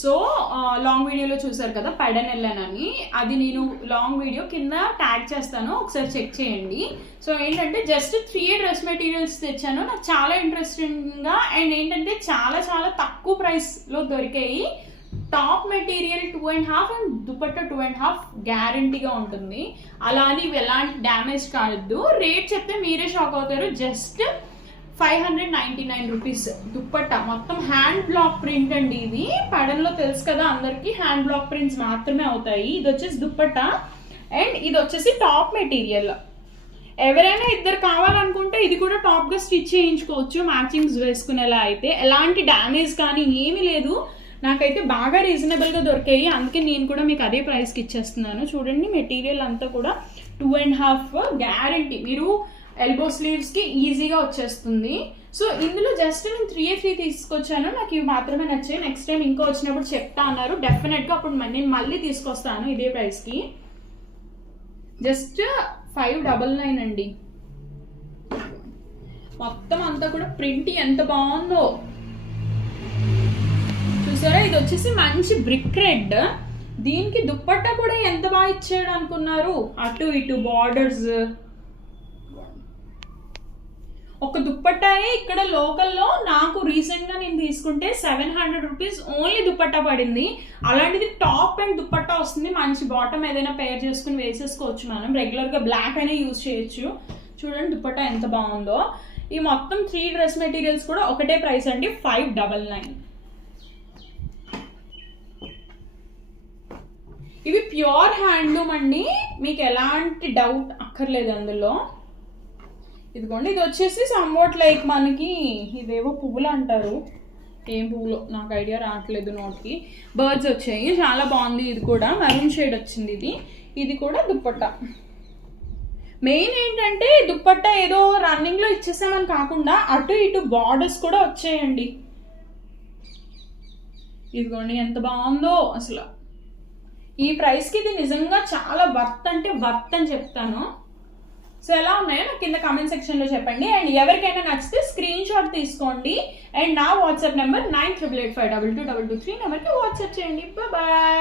So long వీడియోలో చూసారు కదా పెడన్ వెళ్ళానని, అది నేను లాంగ్ వీడియో కింద ట్యాగ్ చేస్తాను, ఒకసారి చెక్ చేయండి. సో ఏంటంటే జస్ట్ 3 డ్రెస్ మెటీరియల్స్ తెచ్చాను, నాకు చాలా ఇంట్రెస్టింగ్గా అండ్ ఏంటంటే చాలా చాలా తక్కువ ప్రైస్లో దొరికాయి. టాప్ మెటీరియల్ 2.5 అండ్ దుపట్టా 2.5 గ్యారంటీగా ఉంటుంది. అలా అని ఎలాంటి డ్యామేజ్ కావద్దు. రేట్ చెప్తే మీరే షాక్ అవుతారు. Just 599 rupees dupatta. మొత్తం హ్యాండ్ బ్లాక్ ప్రింట్ అండి. ఇది పడన్లో తెలుసు కదా అందరికి, హ్యాండ్ బ్లాక్ ప్రింట్స్ మాత్రమే అవుతాయి. ఇది వచ్చేసి దుప్పట్టా అండ్ ఇది వచ్చేసి టాప్ మెటీరియల్. ఎవరైనా ఇద్దరు కావాలనుకుంటే ఇది కూడా టాప్గా స్టిచ్ చేయించుకోవచ్చు మ్యాచింగ్స్ వేసుకునేలా. అయితే ఎలాంటి డ్యామేజ్ కానీ ఏమీ లేదు. నాకైతే బాగా రీజనబుల్గా దొరికాయి, అందుకే నేను కూడా మీకు అదే ప్రైస్కి ఇచ్చేస్తున్నాను. చూడండి మెటీరియల్ అంతా కూడా 2.5 గ్యారంటీ. మీరు ఎల్బో స్లీవ్స్కి ఈజీగా వచ్చేస్తుంది. సో ఇందులో జస్ట్ నేను 3 తీసుకొచ్చాను, నాకు ఇవి మాత్రమే నచ్చాయి. నెక్స్ట్ టైం ఇంకో వచ్చినప్పుడు చెప్తా అన్నారు, డెఫినెట్గా అప్పుడు నేను మళ్ళీ తీసుకొస్తాను ఇదే ప్రైస్కి. జస్ట్ 599 అండి. మొత్తం అంతా కూడా ప్రింట్ ఎంత బాగుందో చూసారా. ఇది వచ్చేసి మంచి బ్రిక్ రెడ్. దీనికి దుప్పట్టా కూడా ఎంత బాగా ఇచ్చాడు అనుకున్నారు, అటు ఇటు బార్డర్స్. ఒక దుప్పట్టాయే ఇక్కడ లోకల్లో నాకు రీసెంట్గా నేను తీసుకుంటే 700 రూపీస్ ఓన్లీ దుప్పట్టా పడింది. అలాంటిది టాప్ అండ్ దుప్పట్టా వస్తుంది. మంచి బాటమ్ ఏదైనా పేర్ చేసుకుని వేసేసుకోవచ్చు. మనం రెగ్యులర్గా బ్లాక్ అయినా యూజ్ చేయొచ్చు. చూడండి దుప్పట్టా ఎంత బాగుందో. ఈ మొత్తం 3 డ్రెస్ మెటీరియల్స్ కూడా ఒకటే ప్రైస్ అండి, 599. ఇవి ప్యూర్ హ్యాండ్లూమ్ అండి, మీకు ఎలాంటి డౌట్ అక్కర్లేదు అందులో. ఇదిగోండి, ఇది వచ్చేసి సమ్వాట్ లైక్ మనకి ఇవేవో పువ్వులు అంటారు, ఏం పువ్వులో నాకు ఐడియా రావట్లేదు నోట్కి. బర్డ్స్ వచ్చాయి, చాలా బాగుంది. ఇది కూడా మెరూన్ షేడ్ వచ్చింది. ఇది కూడా దుప్పట్టా. మెయిన్ ఏంటంటే దుప్పట్టా ఏదో రన్నింగ్లో ఇచ్చేసామని కాకుండా అటు ఇటు బార్డర్స్ కూడా వచ్చాయండి. ఇదిగోండి ఎంత బాగుందో అసలు. ఈ ప్రైస్కి ఇది నిజంగా చాలా వర్త్ అంటే వర్త్ అని చెప్తాను. సో ఎలా ఉన్నాయో నాకు కింద కామెంట్ సెక్షన్లో చెప్పండి. అండ్ ఎవరికైనా నచ్చితే స్క్రీన్ షాట్ తీసుకోండి అండ్ నా వాట్సాప్ నెంబర్ 9885222223 నెంబర్కి వాట్సాప్ చేయండి. బాయ్.